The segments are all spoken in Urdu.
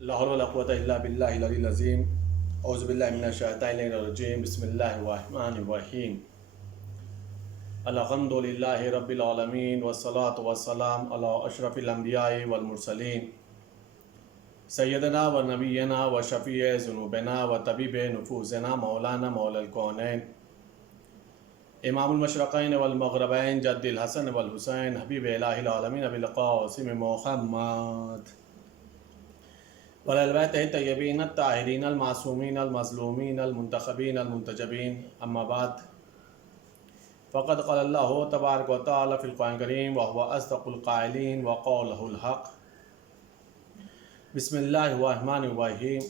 لا حول ولا قوة إلا بالله العلي العظيم أعوذ بالله من الشيطان الرجيم بسم الله الرحمن الرحيم الحمد لله رب العالمين والصلاة والسلام على أشرف الأنبياء والمرسلين سيدنا ونبينا وشفيع ذنوبنا وطبيب نفوسنا مولانا مولا الكونين امام المشرقين والمغربين جد الحسن والحسين حبيب إله العالمين أبي القاسم محمد والبیت الطیبین الطاہرین المعصومین المظلومین المنتخبین المنتجبین اما بعد فقد قال اللہ تبارک و تعالی فی القرآن الکریم وهو اصدق القائلین وقولہ الحق بسم اللہ الرحمن الرحیم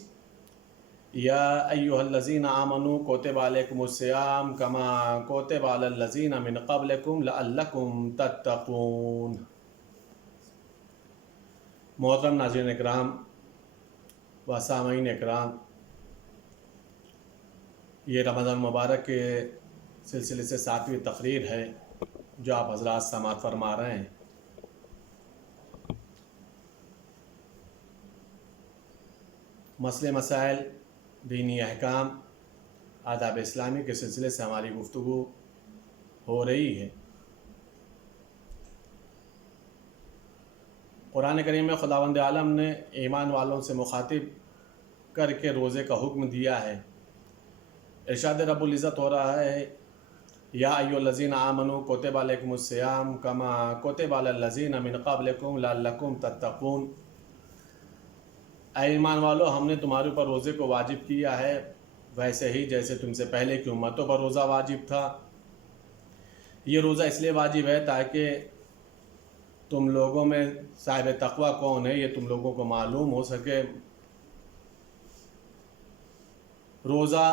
یا ایہا الذین آمنوا کتب علیکم الصیام کما کتب علی الذین من قبلکم لعلکم تتقون۔ محترم ناظرین اکرام و سامعین اکرام، یہ رمضان مبارک کے سلسلے سے 7ویں تقریر ہے جو آپ حضرات سماعت فرما رہے ہیں۔ مسئلے مسائل، دینی احکام، آداب اسلامی کے سلسلے سے ہماری گفتگو ہو رہی ہے۔ قرآن کریم میں خداوند عالم نے ایمان والوں سے مخاطب کر کے روزے کا حکم دیا ہے۔ ارشاد رب العزت ہو رہا ہے یا ایھا الذین آمنوا کتب علیکم الصیام کما کتب علی الذین من قبلکم لعلکم تتقون۔ اے ایمان والو، ہم نے تمہارے اوپر روزے کو واجب کیا ہے ویسے ہی جیسے تم سے پہلے کی امتوں پر روزہ واجب تھا۔ یہ روزہ اس لیے واجب ہے تاکہ تم لوگوں میں صاحب تقوی کون ہے یہ تم لوگوں کو معلوم ہو سکے۔ روزہ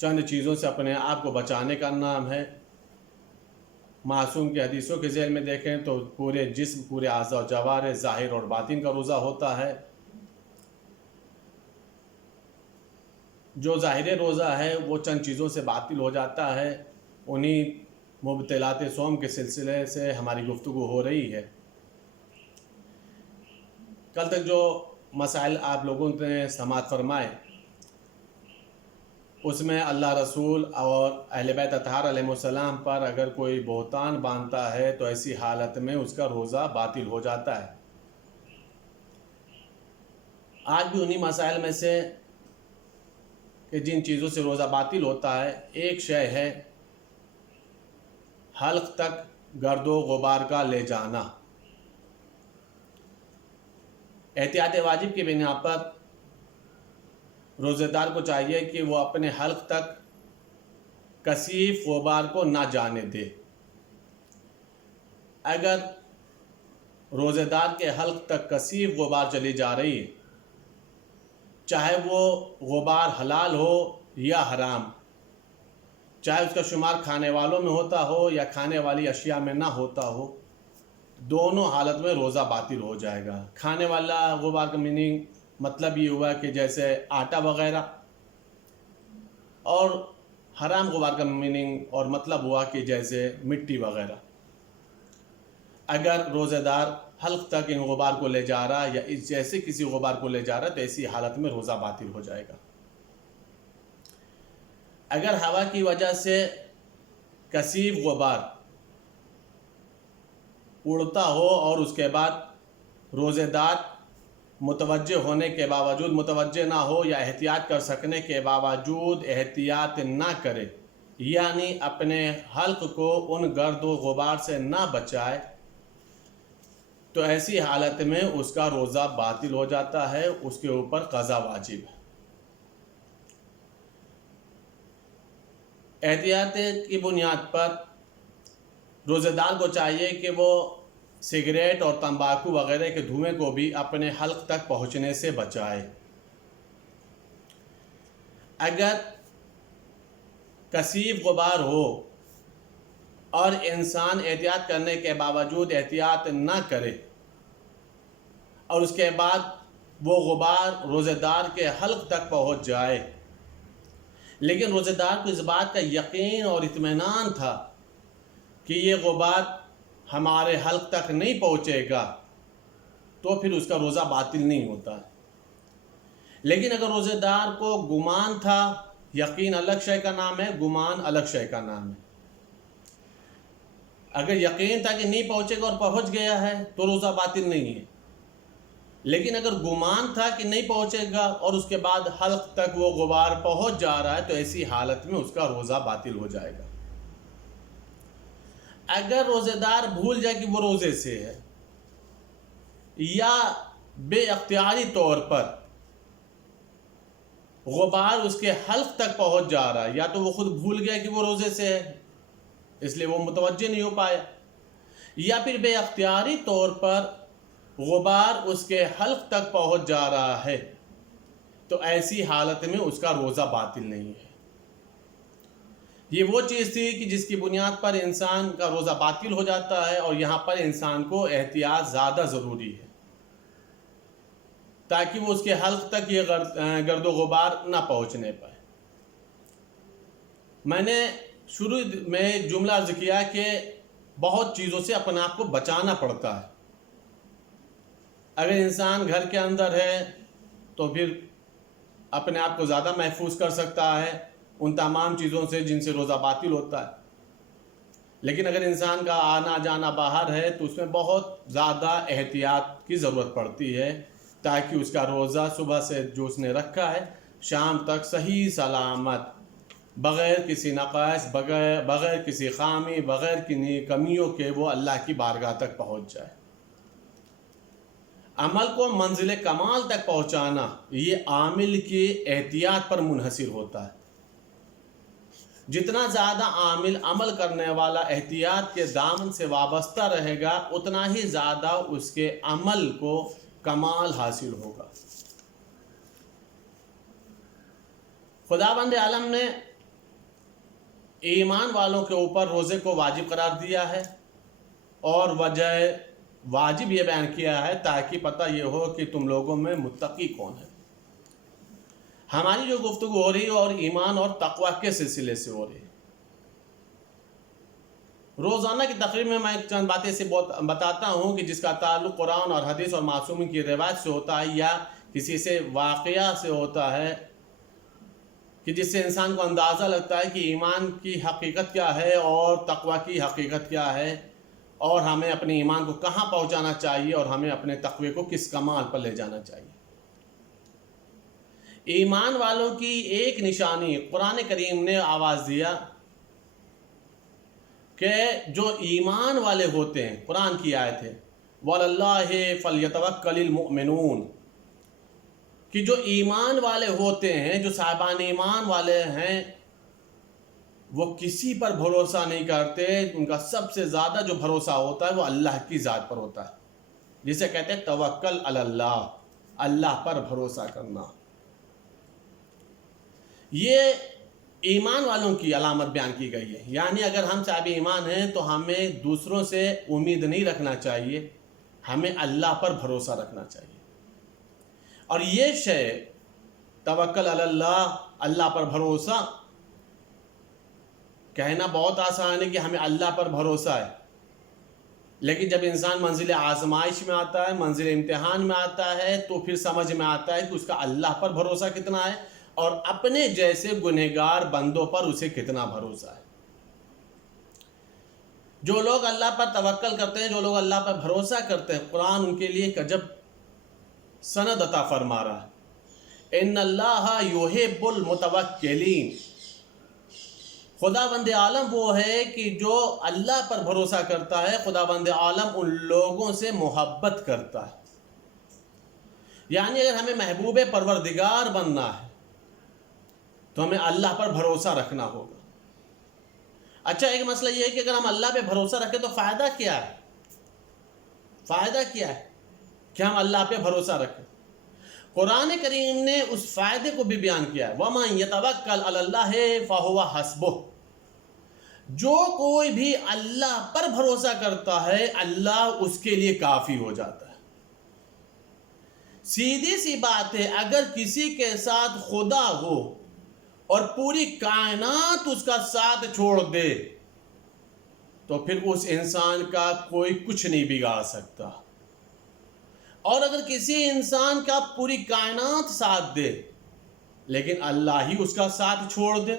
چند چیزوں سے اپنے آپ کو بچانے کا نام ہے۔ معصوم کی حدیثوں کے ذیل میں دیکھیں تو پورے جسم، پورے اعضاء و جوارح، ظاہر اور باطن کا روزہ ہوتا ہے۔ جو ظاہر روزہ ہے وہ چند چیزوں سے باطل ہو جاتا ہے۔ انہی مبطلات صوم کے سلسلے سے ہماری گفتگو ہو رہی ہے۔ کل تک جو مسائل آپ لوگوں نے سماعت فرمائے اس میں اللہ رسول اور اہل بیت اطہار علیہ السلام پر اگر کوئی بہتان باندھتا ہے تو ایسی حالت میں اس کا روزہ باطل ہو جاتا ہے۔ آج بھی انہی مسائل میں سے کہ جن چیزوں سے روزہ باطل ہوتا ہے ایک شے ہے حلق تک گرد و غبار کا لے جانا۔ احتیاط واجب کی بنا پر روزہ دار کو چاہیے کہ وہ اپنے حلق تک کثیف غبار کو نہ جانے دے۔ اگر روزہ دار کے حلق تک کثیف غبار چلی جا رہی ہے، چاہے وہ غبار حلال ہو یا حرام، چاہے اس کا شمار کھانے والوں میں ہوتا ہو یا کھانے والی اشیاء میں نہ ہوتا ہو، دونوں حالت میں روزہ باطل ہو جائے گا۔ کھانے والا غبار کا میننگ مطلب یہ ہوا کہ جیسے آٹا وغیرہ، اور حرام غبار کا میننگ اور مطلب ہوا کہ جیسے مٹی وغیرہ۔ اگر روزہ دار حلق تک ان غبار کو لے جا رہا یا اس جیسے کسی غبار کو لے جا رہا تو ایسی حالت میں روزہ باطل ہو جائے گا۔ اگر ہوا کی وجہ سے کثیف غبار اڑتا ہو اور اس کے بعد روزہ دار متوجہ ہونے کے باوجود متوجہ نہ ہو یا احتیاط کر سکنے کے باوجود احتیاط نہ کرے، یعنی اپنے حلق کو ان گرد و غبار سے نہ بچائے، تو ایسی حالت میں اس کا روزہ باطل ہو جاتا ہے، اس کے اوپر قضا واجب ہے۔ احتیاط کی بنیاد پر روزہ دار کو چاہیے کہ وہ سگریٹ اور تمباکو وغیرہ کے دھوئیں کو بھی اپنے حلق تک پہنچنے سے بچائے۔ اگر کثیف غبار ہو اور انسان احتیاط کرنے کے باوجود احتیاط نہ کرے اور اس کے بعد وہ غبار روزہ دار کے حلق تک پہنچ جائے، لیکن روزہ دار کو اس بات کا یقین اور اطمینان تھا کہ یہ غبار ہمارے حلق تک نہیں پہنچے گا، تو پھر اس کا روزہ باطل نہیں ہوتا ہے۔ لیکن اگر روزے دار کو گمان تھا، یقین الگ شے کا نام ہے، گمان الگ شے کا نام ہے۔ اگر یقین تھا کہ نہیں پہنچے گا اور پہنچ گیا ہے تو روزہ باطل نہیں ہے، لیکن اگر گمان تھا کہ نہیں پہنچے گا اور اس کے بعد حلق تک وہ غبار پہنچ جا رہا ہے تو ایسی حالت میں اس کا روزہ باطل ہو جائے گا۔ اگر روزے دار بھول جائے کہ وہ روزے سے ہے، یا بے اختیاری طور پر غبار اس کے حلق تک پہنچ جا رہا ہے، یا تو وہ خود بھول گیا کہ وہ روزے سے ہے اس لیے وہ متوجہ نہیں ہو پایا، یا پھر بے اختیاری طور پر غبار اس کے حلق تک پہنچ جا رہا ہے، تو ایسی حالت میں اس کا روزہ باطل نہیں ہے۔ یہ وہ چیز تھی کہ جس کی بنیاد پر انسان کا روزہ باطل ہو جاتا ہے، اور یہاں پر انسان کو احتیاط زیادہ ضروری ہے تاکہ وہ اس کے حلق تک یہ گرد و غبار نہ پہنچنے پائے۔ میں نے شروع میں ایک جملہ عرض کیا کہ بہت چیزوں سے اپنے آپ کو بچانا پڑتا ہے۔ اگر انسان گھر کے اندر ہے تو پھر اپنے آپ کو زیادہ محفوظ کر سکتا ہے ان تمام چیزوں سے جن سے روزہ باطل ہوتا ہے، لیکن اگر انسان کا آنا جانا باہر ہے تو اس میں بہت زیادہ احتیاط کی ضرورت پڑتی ہے تاکہ اس کا روزہ صبح سے جو اس نے رکھا ہے شام تک صحیح سلامت، بغیر کسی نقائص، بغیر کسی خامی، بغیر کسی کمیوں کے وہ اللہ کی بارگاہ تک پہنچ جائے۔ عمل کو منزل کمال تک پہنچانا یہ عامل کی احتیاط پر منحصر ہوتا ہے۔ جتنا زیادہ عامل عمل کرنے والا احتیاط کے دامن سے وابستہ رہے گا اتنا ہی زیادہ اس کے عمل کو کمال حاصل ہوگا۔ خداوند عالم نے ایمان والوں کے اوپر روزے کو واجب قرار دیا ہے، اور وجہ واجب یہ بیان کیا ہے تاکہ پتہ یہ ہو کہ تم لوگوں میں متقی کون ہے۔ ہماری جو گفتگو ہو رہی ہے اور ایمان اور تقوی کے سلسلے سے ہو رہی ہے۔ روزانہ کی تقریب میں چند باتیں سے بتاتا ہوں کہ جس کا تعلق قرآن اور حدیث اور معصومین کی روایت سے ہوتا ہے، یا کسی سے واقعہ سے ہوتا ہے کہ جس سے انسان کو اندازہ لگتا ہے کہ ایمان کی حقیقت کیا ہے اور تقوی کی حقیقت کیا ہے، اور ہمیں اپنے ایمان کو کہاں پہنچانا چاہیے اور ہمیں اپنے تقوی کو کس کمال پر لے جانا چاہیے۔ ایمان والوں کی ایک نشانی قرآن کریم نے آواز دیا کہ جو ایمان والے ہوتے ہیں، قرآن کی آیت ہے وَعَلَى اللَّهِ فَلْيَتَوَكَّلِ الْمُؤْمِنُونَ، کہ جو ایمان والے ہوتے ہیں، جو صاحبان ایمان والے ہیں، وہ کسی پر بھروسہ نہیں کرتے، ان کا سب سے زیادہ جو بھروسہ ہوتا ہے وہ اللہ کی ذات پر ہوتا ہے، جسے کہتے ہیں توکل علی اللہ، اللہ پر بھروسہ کرنا۔ یہ ایمان والوں کی علامت بیان کی گئی ہے، یعنی اگر ہم صاحب ایمان ہیں تو ہمیں دوسروں سے امید نہیں رکھنا چاہیے، ہمیں اللہ پر بھروسہ رکھنا چاہیے۔ اور یہ شے توکل علی اللہ، اللہ پر بھروسہ، کہنا بہت آسان ہے کہ ہمیں اللہ پر بھروسہ ہے، لیکن جب انسان منزل آزمائش میں آتا ہے، منزل امتحان میں آتا ہے، تو پھر سمجھ میں آتا ہے کہ اس کا اللہ پر بھروسہ کتنا ہے اور اپنے جیسے گنہگار بندوں پر اسے کتنا بھروسہ ہے۔ جو لوگ اللہ پر توکل کرتے ہیں، جو لوگ اللہ پر بھروسہ کرتے ہیں، قرآن ان کے لیے ایک عجب سند عطا فرما رہا ہے، ان اللہ یحب المتوکلین۔ خداوند عالم وہ ہے کہ جو اللہ پر بھروسہ کرتا ہے، خداوند عالم ان لوگوں سے محبت کرتا ہے۔ یعنی اگر ہمیں محبوب پروردگار بننا ہے تو ہمیں اللہ پر بھروسہ رکھنا ہوگا۔ اچھا، ایک مسئلہ یہ ہے کہ اگر ہم اللہ پہ بھروسہ رکھیں تو فائدہ کیا ہے؟ فائدہ کیا ہے کہ ہم اللہ پہ بھروسہ رکھیں؟ قرآن کریم نے اس فائدے کو بھی بیان کیا ہے، وَمَن يَتَوَكَّلْ عَلَى اللَّهِ فَهُوَ حَسْبُهُ۔ جو کوئی بھی اللہ پر بھروسہ کرتا ہے، اللہ اس کے لیے کافی ہو جاتا ہے۔ سیدھی سی بات ہے، اگر کسی کے ساتھ خدا ہو اور پوری کائنات اس کا ساتھ چھوڑ دے تو پھر اس انسان کا کوئی کچھ نہیں بگاڑ سکتا۔ اور اگر کسی انسان کا پوری کائنات ساتھ دے لیکن اللہ ہی اس کا ساتھ چھوڑ دے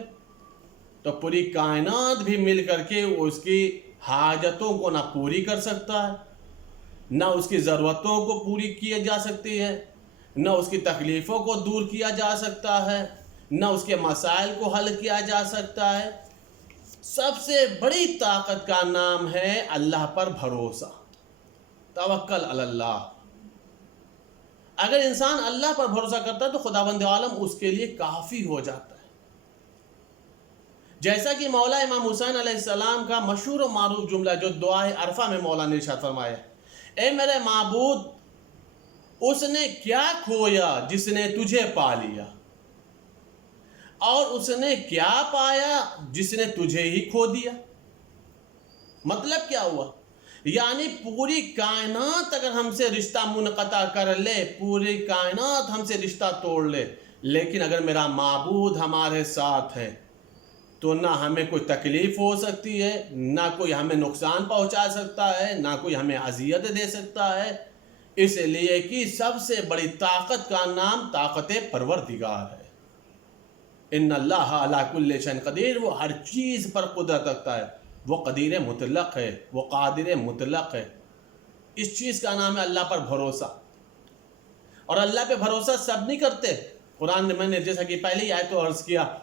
تو پوری کائنات بھی مل کر کے اس کی حاجتوں کو نہ پوری کر سکتا ہے، نہ اس کی ضرورتوں کو پوری کی جا سکتی ہے، نہ اس کی تکلیفوں کو دور کیا جا سکتا ہے، نہ اس کے مسائل کو حل کیا جا سکتا ہے۔ سب سے بڑی طاقت کا نام ہے اللہ پر بھروسہ، توکل علی اللہ۔ اگر انسان اللہ پر بھروسہ کرتا ہے تو خداوند عالم اس کے لیے کافی ہو جاتا ہے۔ جیسا کہ مولا امام حسین علیہ السلام کا مشہور و معروف جملہ جو دعائے عرفہ میں مولا نے ارشاد فرمایا، اے میرے معبود، اس نے کیا کھویا جس نے تجھے پا لیا، اور اس نے کیا پایا جس نے تجھے ہی کھو دیا۔ مطلب کیا ہوا؟ یعنی پوری کائنات اگر ہم سے رشتہ منقطع کر لے، پوری کائنات ہم سے رشتہ توڑ لے، لیکن اگر میرا معبود ہمارے ساتھ ہے تو نہ ہمیں کوئی تکلیف ہو سکتی ہے، نہ کوئی ہمیں نقصان پہنچا سکتا ہے، نہ کوئی ہمیں اذیت دے سکتا ہے، اس لیے کہ سب سے بڑی طاقت کا نام طاقت پروردگار ہے۔ ان اللہ علی کل شیء قدیر، وہ ہر چیز پر قدرت رکھتا ہے، وہ قدیر مطلق ہے، وہ قادر مطلق ہے۔ اس چیز کا نام ہے اللہ پر بھروسہ۔ اور اللہ پہ بھروسہ سب نہیں کرتے۔ قرآن میں نے جیسا کہ پہلے ہی آیت عرض کیا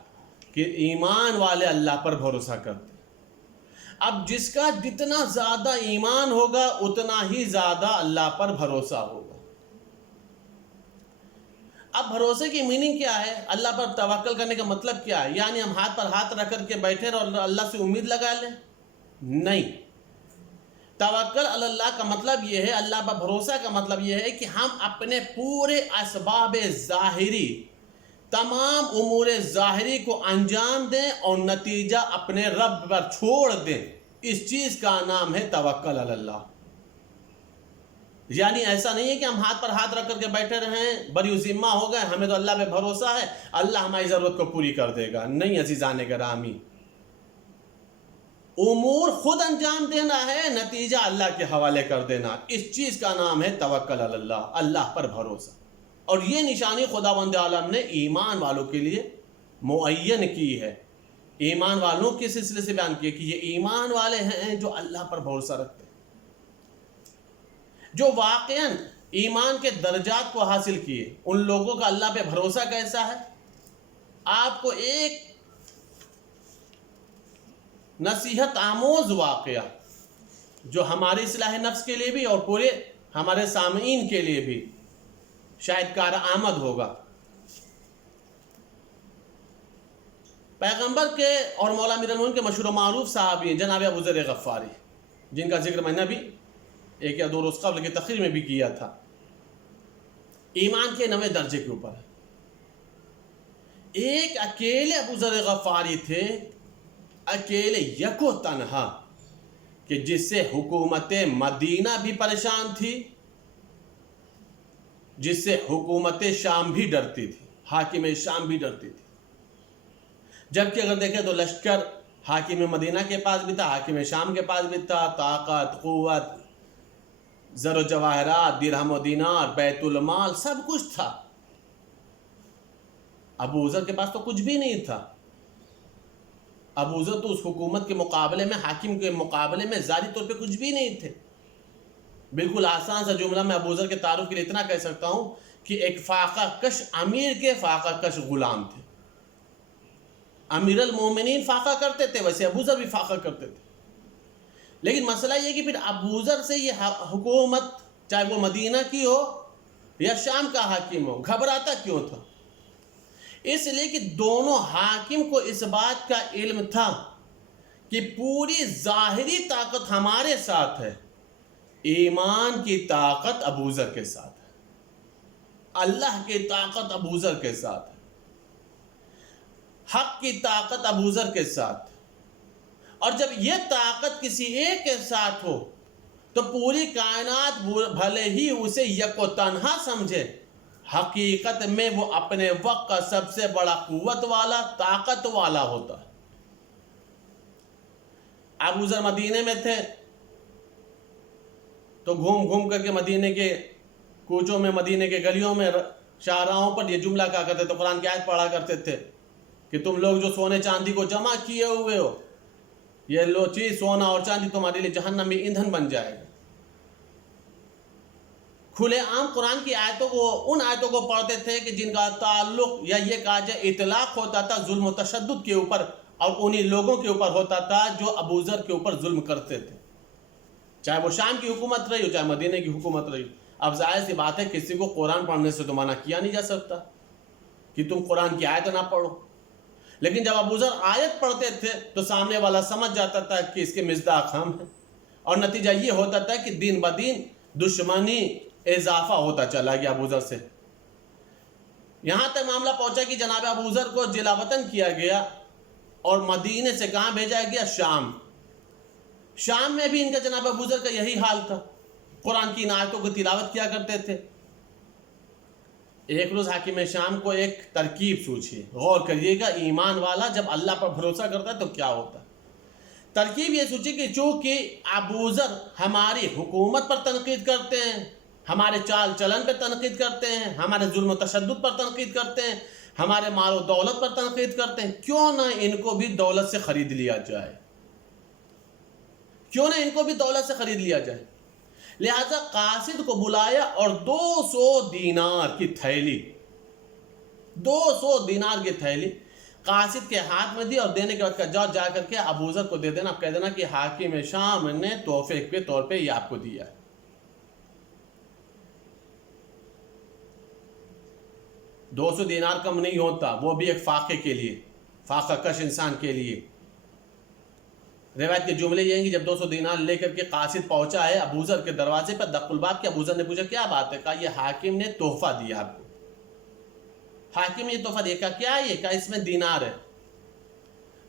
کہ ایمان والے اللہ پر بھروسہ کرتے۔ اب جس کا جتنا زیادہ ایمان ہوگا اتنا ہی زیادہ اللہ پر بھروسہ ہوگا۔ اب بھروسے کی میننگ کیا ہے؟ اللہ پر توکل کرنے کا مطلب کیا ہے؟ یعنی ہم ہاتھ پر ہاتھ رکھ کر کے بیٹھے رہے اور اللہ سے امید لگا لیں؟ نہیں۔ توکل علی اللہ کا مطلب یہ ہے، اللہ پر بھروسہ کا مطلب یہ ہے کہ ہم اپنے پورے اسباب ظاہری، تمام امور ظاہری کو انجام دیں اور نتیجہ اپنے رب پر چھوڑ دیں۔ اس چیز کا نام ہے توکل علی اللہ۔ یعنی ایسا نہیں ہے کہ ہم ہاتھ پر ہاتھ رکھ کر کے بیٹھے رہیں، بری ذمہ ہو گئے، ہمیں تو اللہ پہ بھروسہ ہے، اللہ ہماری ضرورت کو پوری کر دے گا۔ نہیں عزیزان گرامی، امور خود انجام دینا ہے، نتیجہ اللہ کے حوالے کر دینا۔ اس چیز کا نام ہے توکل علی اللہ، اللہ پر بھروسہ۔ اور یہ نشانی خداوند عالم نے ایمان والوں کے لیے معین کی ہے۔ ایمان والوں کے سلسلے سے بیان کیا کہ یہ ایمان والے ہیں جو اللہ پر بھروسہ رکھتے ہیں، جو واقعاً ایمان کے درجات کو حاصل کیے۔ ان لوگوں کا اللہ پہ بھروسہ کیسا ہے؟ آپ کو ایک نصیحت آموز واقعہ جو ہماری اصلاح نفس کے لیے بھی اور پورے ہمارے سامعین کے لیے بھی شاید کارآمد ہوگا۔ پیغمبر کے اور مولا امیر المومنین کے مشہور و معروف صحابی ہیں جناب ابو ذر غفاری، جن کا ذکر میں نے بھی ایک یا دو روز قبل کی تقریر میں بھی کیا تھا۔ ایمان کے 9ویں درجے کے اوپر ایک اکیلے ابو ذر غفاری تھے، اکیلے یکو تنہا، کہ جس سے حکومت مدینہ بھی پریشان تھی، جس سے حکومت شام بھی ڈرتی تھی، حاکم شام بھی ڈرتی تھی۔ جبکہ اگر دیکھیں تو لشکر حاکم مدینہ کے پاس بھی تھا، حاکم شام کے پاس بھی تھا، طاقت، قوت، زر و جواہرات، درہم و دینار، بیت المال، سب کچھ تھا۔ ابو ذر کے پاس تو کچھ بھی نہیں تھا۔ ابو ذر تو اس حکومت کے مقابلے میں، حاکم کے مقابلے میں ذاتی طور پہ کچھ بھی نہیں تھے۔ بالکل آسان سا جملہ میں ابو ذر کے تعارف کے لیے اتنا کہہ سکتا ہوں کہ ایک فاقہ کش امیر کے فاقہ کش غلام تھے۔ امیر المومنین فاقہ کرتے تھے، ویسے ابو ذر بھی فاقہ کرتے تھے۔ لیکن مسئلہ یہ کہ پھر ابو ذر سے یہ حکومت، چاہے وہ مدینہ کی ہو یا شام کا حاکم ہو، گھبراتا کیوں تھا؟ اس لیے کہ دونوں حاکم کو اس بات کا علم تھا کہ پوری ظاہری طاقت ہمارے ساتھ ہے، ایمان کی طاقت ابو ذر کے ساتھ ہے، اللہ کی طاقت ابو ذر کے ساتھ ہے، حق کی طاقت ابو ذر کے ساتھ۔ اور جب یہ طاقت کسی ایک کے ساتھ ہو تو پوری کائنات بھلے ہی اسے یک و تنہا سمجھے، حقیقت میں وہ اپنے وقت کا سب سے بڑا قوت والا، طاقت والا ہوتا ہے۔ ابو ذر مدینے میں تھے تو گھوم گھوم کر کے مدینے کے کوچوں میں مدینے کے گلیوں میں شاہراہوں پر یہ جملہ کہا کرتے تو قرآن کی آیت پڑھا کرتے تھے کہ تم لوگ جو سونے چاندی کو جمع کیے ہوئے ہو، یہ لو چیز سونا اور چاندی تمہارے لیے جہنم میں ایندھن بن جائے گا۔ کھلے عام قرآن کی آیتوں کو، ان آیتوں کو پڑھتے تھے کہ جن کا تعلق یا یہ کہا جائے اطلاق ہوتا تھا ظلم و تشدد کے اوپر، اور انہی لوگوں کے اوپر ہوتا تھا جو ابو ذر کے اوپر ظلم کرتے تھے، چاہے وہ شام کی حکومت رہی ہو چاہے مدینے کی حکومت رہی ہو۔ اب ظاہر سی بات ہے کسی کو قرآن پڑھنے سے تو منع کیا نہیں جا سکتا کہ تم قرآن کی آیت نہ پڑھو، لیکن جب ابو ذر آیت پڑھتے تھے تو سامنے والا سمجھ جاتا تھا کہ اس کے مصداق ہم ہیں، اور نتیجہ یہ ہوتا تھا کہ دن بدن دشمنی اضافہ ہوتا چلا گیا ابو ذر سے۔ یہاں تک معاملہ پہنچا کہ جناب ابو ذر کو جلا وطن کیا گیا اور مدینے سے کہاں بھیجا گیا؟ شام۔ شام میں بھی ان کا جناب ابو ذر کا یہی حال تھا، قرآن کی ان آیتوں کو تلاوت کیا کرتے تھے۔ ایک روز حاکم شام کو ایک ترکیب سوچیے، غور کریے گا، ایمان والا جب اللہ پر بھروسہ کرتا ہے تو کیا ہوتا ہے۔ ترکیب یہ سوچی کہ چونکہ ابو ذر ہماری حکومت پر تنقید کرتے ہیں، ہمارے چال چلن پر تنقید کرتے ہیں، ہمارے ظلم و تشدد پر تنقید کرتے ہیں، ہمارے مال و دولت پر تنقید کرتے ہیں، کیوں نہ ان کو بھی دولت سے خرید لیا جائے، کیوں نہ ان کو بھی دولت سے خرید لیا جائے۔ لہذا قاصد کو بلایا اور 200 دینار کی تھیلی، 200 دینار کی تھیلی قاصد کے ہاتھ میں دی اور دینے کے بعد کہا جاؤ جا کر کے ابو ذر کو دے دینا، کہہ دینا کہ حاکم شام نے تحفے کے طور پہ یہ آپ کو دیا ہے۔ 200 دینار کم نہیں ہوتا، وہ بھی ایک فاقے کے لیے، فاقہ کش انسان کے لیے۔ روایت کے جملے یہ ہیں کہ جب 200 دینار لے کر کے قاصد پہنچا ہے ابو ذر کے دروازے پر، دق الباب کے ابو ذر نے پوچھا کیا بات ہے؟ کہا یہ حاکم نے تحفہ دیا آپ کو۔ حاکم نے یہ تحفہ دیا، کہا کیا یہ؟ کہا اس میں دینار ہے۔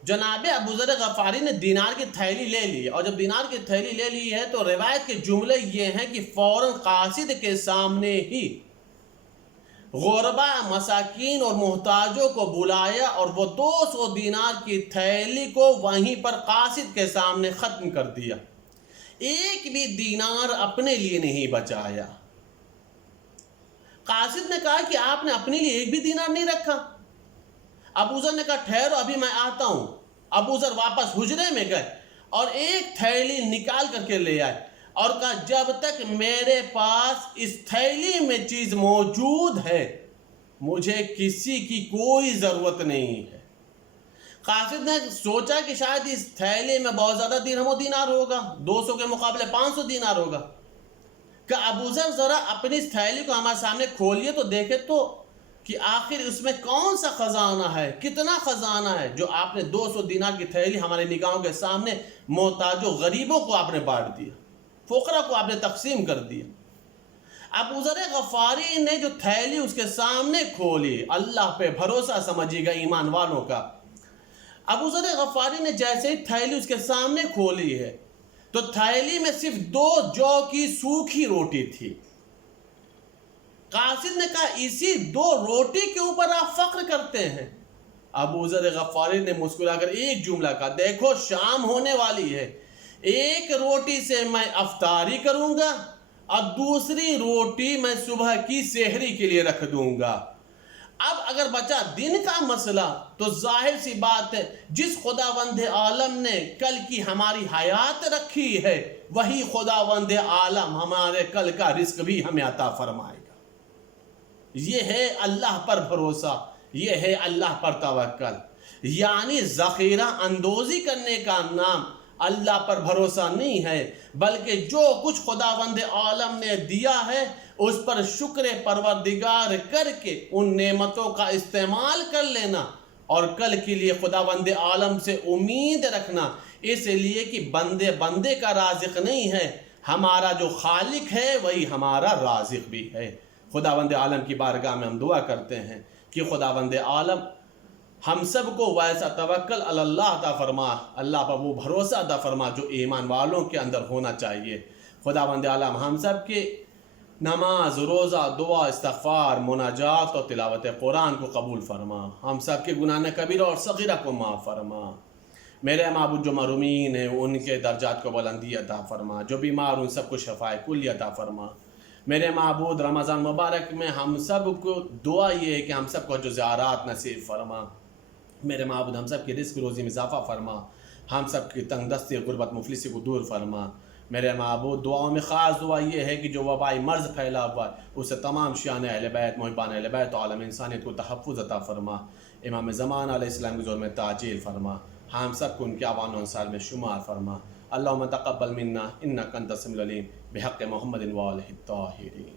جناب ابو ذر غفاری نے دینار کی تھیلی لے لی، اور جب دینار کی تھیلی لے لی ہے تو روایت کے جملے یہ ہیں کہ فوراً قاصد کے سامنے ہی غربا، مساکین اور محتاجوں کو بلایا اور وہ 200 دینار کی تھیلی کو وہیں پر قاصد کے سامنے ختم کر دیا، ایک بھی دینار اپنے لیے نہیں بچایا۔ قاصد نے کہا کہ آپ نے اپنے لیے ایک بھی دینار نہیں رکھا؟ ابو ذر نے کہا ٹھہرو ابھی میں آتا ہوں۔ ابو ذر واپس حجرے میں گئے اور ایک تھیلی نکال کر کے لے آئے اور کہا جب تک میرے پاس اس تھیلی میں چیز موجود ہے مجھے کسی کی کوئی ضرورت نہیں ہے۔ قاصد نے سوچا کہ شاید اس تھیلی میں بہت زیادہ درہم و دینار ہوگا، 200 کے مقابلے 500 دینار ہوگا۔ کہ ابو ذر ذرا اپنی اس تھیلی کو ہمارے سامنے کھولیے تو دیکھے تو کہ آخر اس میں کون سا خزانہ ہے، کتنا خزانہ ہے جو آپ نے 200 دینار کی تھیلی ہمارے نگاہوں کے سامنے محتاجوں غریبوں کو آپ نے بانٹ دیا، فقراء کو آپ نے تقسیم کر دیا۔ ابو ذر غفاری نے جو تھیلی اس کے سامنے کھولی، اللہ پہ بھروسہ سمجھیے گا ایمان والوں کا، ابو ذر غفاری نے جیسے ہی تھیلی اس کے سامنے کھولی ہے تو تھیلی میں صرف 2 جو کی سوکھی روٹی تھی۔ قاصد نے کہا اسی 2 روٹی کے اوپر آپ فخر کرتے ہیں؟ ابو ذر غفاری نے مسکرا کر ایک جملہ کہا، دیکھو شام ہونے والی ہے، ایک روٹی سے میں افطاری کروں گا اور دوسری روٹی میں صبح کی سحری کے لیے رکھ دوں گا۔ اب اگر بچا دن کا مسئلہ تو ظاہر سی بات ہے جس خداوند عالم نے کل کی ہماری حیات رکھی ہے وہی خداوند عالم ہمارے کل کا رزق بھی ہمیں عطا فرمائے گا۔ یہ ہے اللہ پر بھروسہ، یہ ہے اللہ پر توکل، یعنی ذخیرہ اندوزی کرنے کا نام اللہ پر بھروسہ نہیں ہے، بلکہ جو کچھ خداوند عالم نے دیا ہے اس پر شکر پروردگار کر کے ان نعمتوں کا استعمال کر لینا اور کل کے لیے خداوند عالم سے امید رکھنا، اس لیے کہ بندے کا رازق نہیں ہے، ہمارا جو خالق ہے وہی ہمارا رازق بھی ہے۔ خداوند عالم کی بارگاہ میں ہم دعا کرتے ہیں کہ خداوند عالم ہم سب کو ویسا توکل علی اللہ عطا فرما، اللہ پر وہ بھروسہ عطا فرما جو ایمان والوں کے اندر ہونا چاہیے۔ خداوند عالم ہم سب کے نماز، روزہ، دعا، استغفار، مناجات اور تلاوت قرآن کو قبول فرما، ہم سب کے گناہ کبیرہ اور صغیرہ کو معاف فرما۔ میرے معبود جو محرومین ہیں ان کے درجات کو بلندی عطا فرما، جو بیمار ان سب کو شفائے کلی عطا فرما۔ میرے معبود رمضان مبارک میں ہم سب کو دعا یہ ہے کہ ہم سب کو جو زیارات نصیب فرما. میرے معبود ہم سب کی رزق روزی میں اضافہ فرما، ہم سب کی تنگ دستی غربت مفلسی کو دور فرما. میرے معبود دعاؤں میں خاص دعا یہ ہے کہ جو وبائی مرض پھیلا ہوا ہے اسے تمام شیعان اہل بیت، محبان اہل بیت و عالم انسانیت کو تحفظ عطا فرما. امام زمان علیہ السلام کے ظہور میں تعجیل فرما، ہم سب کو ان کے اعوان و انصار میں شمار فرما. اللہم تقبل منا انک انت السمیع العلیم بحق محمد و آلہ الطاہرین.